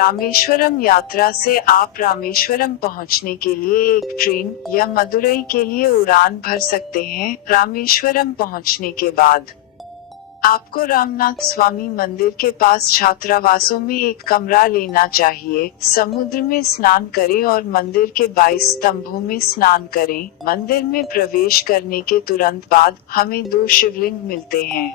रामेश्वरम यात्रा से आप रामेश्वरम पहुंचने के लिए एक ट्रेन या मदुरई के लिए उड़ान भर सकते हैं। रामेश्वरम पहुंचने के बाद आपको रामनाथ स्वामी मंदिर के पास छात्रावासों में एक कमरा लेना चाहिए। समुद्र में स्नान करें और मंदिर के 22 स्तंभों में स्नान करें। मंदिर में प्रवेश करने के तुरंत बाद हमें 2 शिवलिंग मिलते हैं,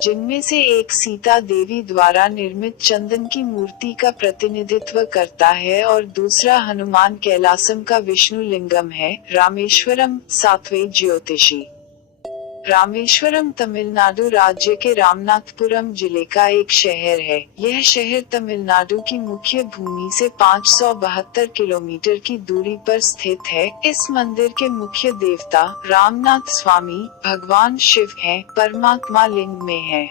जिनमें से एक सीता देवी द्वारा निर्मित चंदन की मूर्ति का प्रतिनिधित्व करता है और दूसरा हनुमान कैलासम का विष्णु लिंगम है। रामेश्वरम 7वें ज्योतिषी। रामेश्वरम तमिलनाडु राज्य के रामनाथपुरम जिले का एक शहर है। यह शहर तमिलनाडु की मुख्य भूमि से 572 किलोमीटर की दूरी पर स्थित है। इस मंदिर के मुख्य देवता रामनाथ स्वामी भगवान शिव हैं, परमात्मा लिंग में है।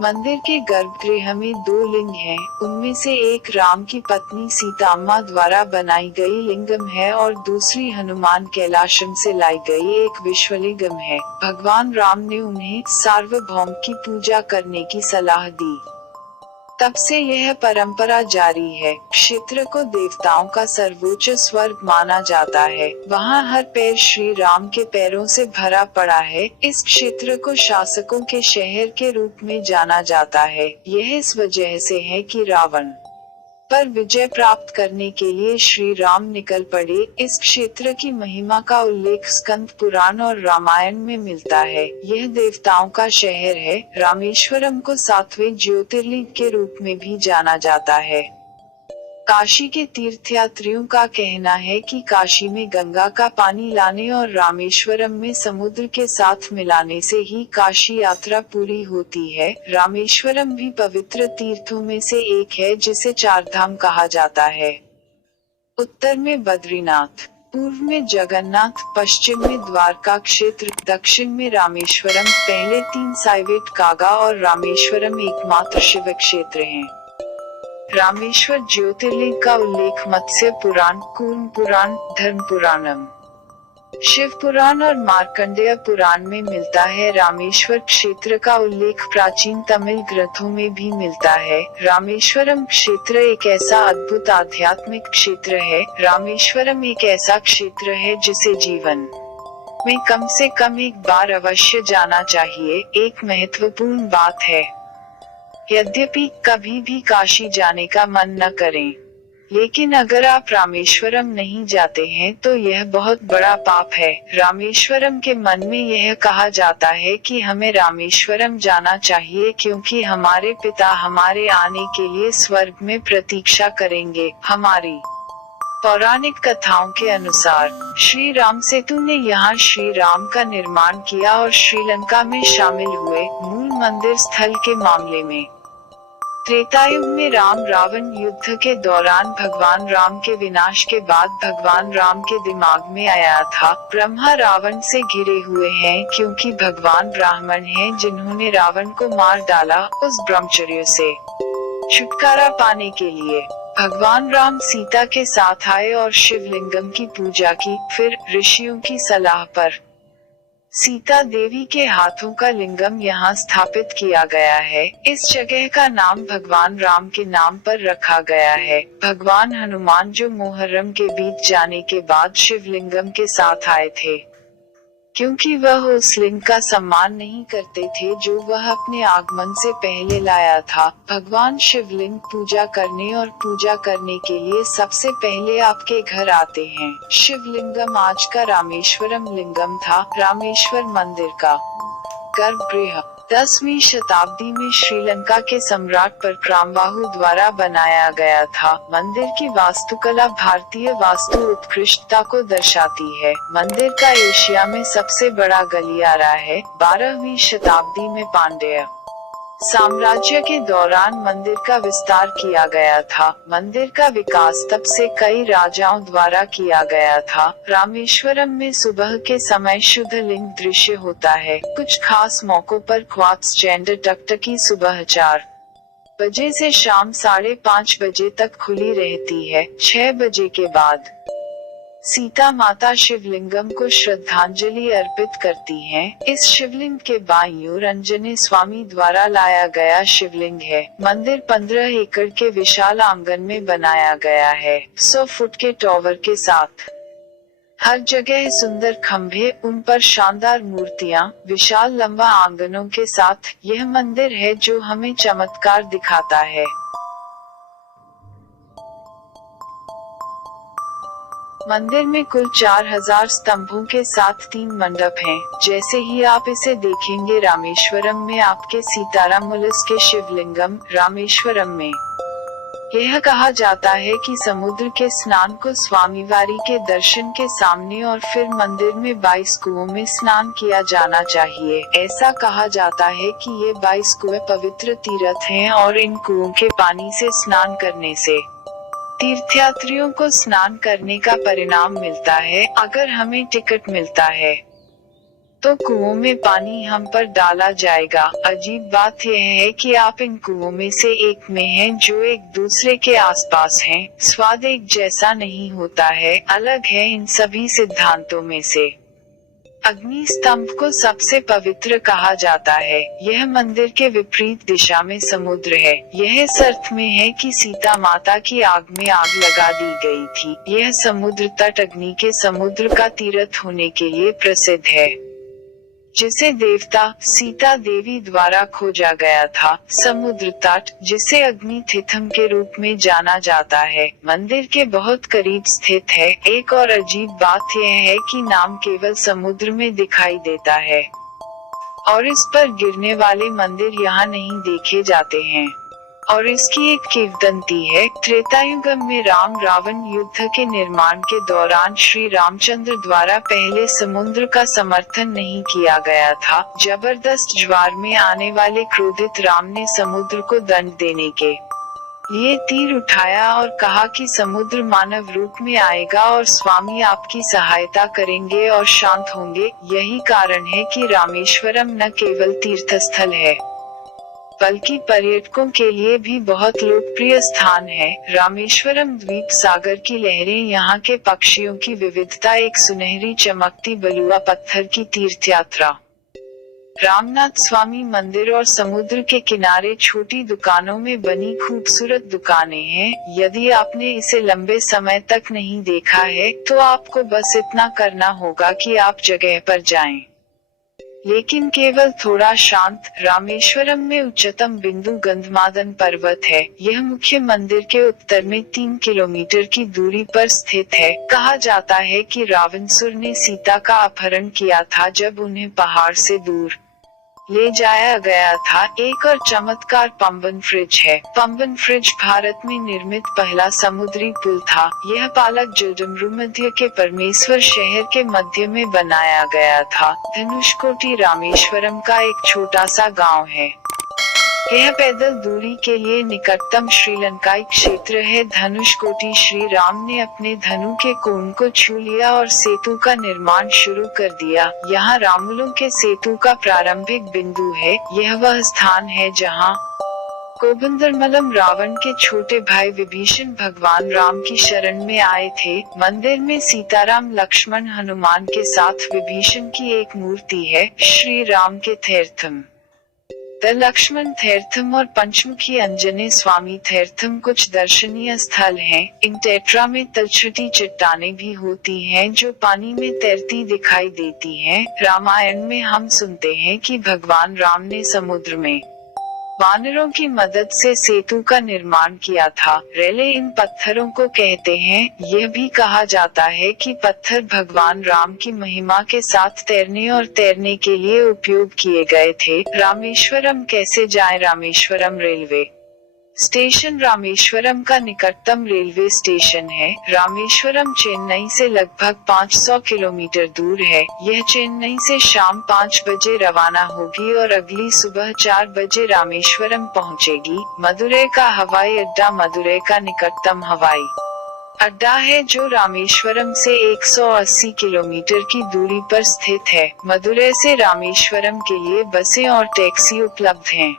मंदिर के गर्भगृह में 2 लिंग हैं, उनमें से एक राम की पत्नी सीताम्मा द्वारा बनाई गई लिंगम है और दूसरी हनुमान कैलाशम से लाई गई एक विश्वलिंगम है। भगवान राम ने उन्हें सार्वभौम की पूजा करने की सलाह दी। तब से यह परंपरा जारी है। क्षेत्र को देवताओं का सर्वोच्च स्वर्ग माना जाता है। वहाँ हर पैर श्री राम के पैरों से भरा पड़ा है। इस क्षेत्र को शासकों के शहर के रूप में जाना जाता है। यह इस वजह से है कि रावण पर विजय प्राप्त करने के लिए श्री राम निकल पड़े। इस क्षेत्र की महिमा का उल्लेख स्कंद पुराण और रामायण में मिलता है। यह देवताओं का शहर है। रामेश्वरम को 7वें ज्योतिर्लिंग के रूप में भी जाना जाता है। काशी के तीर्थयात्रियों का कहना है कि काशी में गंगा का पानी लाने और रामेश्वरम में समुद्र के साथ मिलाने से ही काशी यात्रा पूरी होती है। रामेश्वरम भी पवित्र तीर्थों में से एक है, जिसे 4 धाम कहा जाता है। उत्तर में बद्रीनाथ, पूर्व में जगन्नाथ, पश्चिम में द्वारका क्षेत्र, दक्षिण में रामेश्वरम। पहले 3 साइवेट कागा और रामेश्वरम एकमात्र शिव क्षेत्र हैं। रामेश्वर ज्योतिर्लिंग का उल्लेख मत्स्य पुराण, कूर्म पुराण, धर्म पुराणम, शिव पुराण और मार्कंडेय पुराण में मिलता है। रामेश्वर क्षेत्र का उल्लेख प्राचीन तमिल ग्रंथों में भी मिलता है। रामेश्वरम क्षेत्र एक ऐसा अद्भुत आध्यात्मिक क्षेत्र है। रामेश्वरम एक ऐसा क्षेत्र है जिसे जीवन में कम से कम एक बार अवश्य जाना चाहिए। एक महत्वपूर्ण बात है, यद्यपि कभी भी काशी जाने का मन न करें, लेकिन अगर आप रामेश्वरम नहीं जाते हैं तो यह बहुत बड़ा पाप है। रामेश्वरम के मन में यह कहा जाता है कि हमें रामेश्वरम जाना चाहिए क्योंकि हमारे पिता हमारे आने के लिए स्वर्ग में प्रतीक्षा करेंगे। हमारी पौराणिक कथाओं के अनुसार श्री राम सेतु ने यहाँ श्री राम का निर्माण किया और श्रीलंका में शामिल हुए। मूल मंदिर स्थल के मामले में त्रेतायुग में राम रावण युद्ध के दौरान भगवान राम के विनाश के बाद भगवान राम के दिमाग में आया था, ब्रह्मा रावण से घिरे हुए हैं क्योंकि भगवान ब्राह्मण हैं जिन्होंने रावण को मार डाला। उस ब्रह्मचर्य से छुटकारा पाने के लिए भगवान राम सीता के साथ आए और शिवलिंगम की पूजा की। फिर ऋषियों की सलाह पर सीता देवी के हाथों का लिंगम यहाँ स्थापित किया गया है। इस जगह का नाम भगवान राम के नाम पर रखा गया है। भगवान हनुमान जो मुहर्रम के बीत जाने के बाद शिवलिंगम के साथ आए थे, क्योंकि वह उस लिंग का सम्मान नहीं करते थे जो वह अपने आगमन से पहले लाया था। भगवान शिवलिंग पूजा करने और पूजा करने के लिए सबसे पहले आपके घर आते हैं। शिवलिंगम आज का रामेश्वरम लिंगम था। रामेश्वर मंदिर का गर्भगृह 10वीं शताब्दी में श्रीलंका के सम्राट परशुरामबाहु द्वारा बनाया गया था। मंदिर की वास्तुकला भारतीय वास्तु उत्कृष्टता को दर्शाती है। मंदिर का एशिया में सबसे बड़ा गलियारा है। 12वीं शताब्दी में पांड्य साम्राज्य के दौरान मंदिर का विस्तार किया गया था। मंदिर का विकास तब से कई राजाओं द्वारा किया गया था। रामेश्वरम में सुबह के समय शुद्ध लिंग दृश्य होता है। कुछ खास मौकों पर क्वार्ट्ज जेंडर टकटकी सुबह 4 बजे से शाम 5:30 बजे तक खुली रहती है। 6 बजे के बाद सीता माता शिवलिंगम को श्रद्धांजलि अर्पित करती हैं। इस शिवलिंग के बाईं ओर अंजनी स्वामी द्वारा लाया गया शिवलिंग है। मंदिर 15 एकड़ के विशाल आंगन में बनाया गया है, 100 फुट के टॉवर के साथ। हर जगह सुंदर खंभे, उन पर शानदार मूर्तियां, विशाल लंबा आंगनों के साथ यह मंदिर है जो हमें चमत्कार दिखाता है। मंदिर में कुल 4000 स्तंभों के साथ 3 मंडप हैं। जैसे ही आप इसे देखेंगे, रामेश्वरम में आपके सीतारामुलस के शिवलिंगम, रामेश्वरम में यह कहा जाता है कि समुद्र के स्नान को स्वामीवारी के दर्शन के सामने और फिर मंदिर में 22 कुओं में स्नान किया जाना चाहिए। ऐसा कहा जाता है कि ये 22 कुएं पवित्र तीर्थ हैं और इन कुओं के पानी से स्नान करने से तीर्थयात्रियों को स्नान करने का परिणाम मिलता है। अगर हमें टिकट मिलता है तो कुओं में पानी हम पर डाला जाएगा। अजीब बात यह है कि आप इन कुओं में से एक में हैं जो एक दूसरे के आसपास हैं। स्वाद एक जैसा नहीं होता है, अलग है इन सभी सिद्धांतों में से। अग्नि स्तंभ को सबसे पवित्र कहा जाता है। यह मंदिर के विपरीत दिशा में समुद्र है। यह इस अर्थ में है कि सीता माता की आग में आग लगा दी गई थी। यह समुद्र तट अग्नि के समुद्र का तीर्थ होने के लिए प्रसिद्ध है, जिसे देवता सीता देवी द्वारा खोजा गया था। समुद्र तट, जिसे अग्नि तीर्थम के रूप में जाना जाता है, मंदिर के बहुत करीब स्थित है। एक और अजीब बात यह है कि नाम केवल समुद्र में दिखाई देता है और इस पर गिरने वाले मंदिर यहाँ नहीं देखे जाते हैं। और इसकी एक किंवदंती है। त्रेतायुगम में राम रावण युद्ध के निर्माण के दौरान श्री रामचंद्र द्वारा पहले समुद्र का समर्थन नहीं किया गया था। जबरदस्त ज्वार में आने वाले क्रोधित राम ने समुद्र को दंड देने के लिए तीर उठाया और कहा कि समुद्र मानव रूप में आएगा और स्वामी आपकी सहायता करेंगे और शांत होंगे। यही कारण है कि रामेश्वरम न केवल तीर्थस्थल है बल्कि पर्यटकों के लिए भी बहुत लोकप्रिय स्थान है। रामेश्वरम द्वीप सागर की लहरें, यहाँ के पक्षियों की विविधता, एक सुनहरी चमकती बलुआ पत्थर की तीर्थ यात्रा, रामनाथ स्वामी मंदिर और समुद्र के किनारे छोटी दुकानों में बनी खूबसूरत दुकानें हैं। यदि आपने इसे लंबे समय तक नहीं देखा है तो आपको बस इतना करना होगा कि आप जगह पर जाएं, लेकिन केवल थोड़ा शांत। रामेश्वरम में उच्चतम बिंदु गंधमादन पर्वत है। यह मुख्य मंदिर के उत्तर में 3 किलोमीटर की दूरी पर स्थित है। कहा जाता है कि रावणसुर ने सीता का अपहरण किया था जब उन्हें पहाड़ से दूर ले जाया गया था। एक और चमत्कार पंबन ब्रिज है। पंबन ब्रिज भारत में निर्मित पहला समुद्री पुल था। यह पालक जोडमरू मध्य के परमेश्वर शहर के मध्य में बनाया गया था। धनुषकोटी रामेश्वरम का एक छोटा सा गांव है। यह पैदल दूरी के लिए निकटतम श्रीलंकाई क्षेत्र है। धनुषकोटी, श्री राम ने अपने धनु के कोण को छू लिया और सेतु का निर्माण शुरू कर दिया। यहाँ रामुलु के सेतु का प्रारंभिक बिंदु है। यह वह स्थान है जहाँ कोबंदरमलम रावण के छोटे भाई विभीषण भगवान राम की शरण में आए थे। मंदिर में सीताराम, लक्ष्मण, हनुमान के साथ विभीषण की एक मूर्ति है। श्री राम के तीर्थम द लक्ष्मण तीर्थम और पंचमुखी अंजनी स्वामी तीर्थम कुछ दर्शनीय स्थल हैं। इन टेट्रा में तलछटी चट्टानें भी होती हैं जो पानी में तैरती दिखाई देती हैं। रामायण में हम सुनते हैं कि भगवान राम ने समुद्र में वानरों की मदद से सेतु का निर्माण किया था। रेले इन पत्थरों को कहते हैं। यह भी कहा जाता है कि पत्थर भगवान राम की महिमा के साथ तैरने और तैरने के लिए उपयोग किए गए थे। रामेश्वरम कैसे जाएं? रामेश्वरम रेलवे स्टेशन रामेश्वरम का निकटतम रेलवे स्टेशन है। रामेश्वरम चेन्नई से लगभग 500 किलोमीटर दूर है। यह चेन्नई से शाम 5 बजे रवाना होगी और अगली सुबह 4 बजे रामेश्वरम पहुंचेगी। मदुरै का हवाई अड्डा मदुरै का निकटतम हवाई अड्डा है जो रामेश्वरम से 180 किलोमीटर की दूरी पर स्थित है। मदुरै से रामेश्वरम के लिए बसें और टैक्सी उपलब्ध हैं।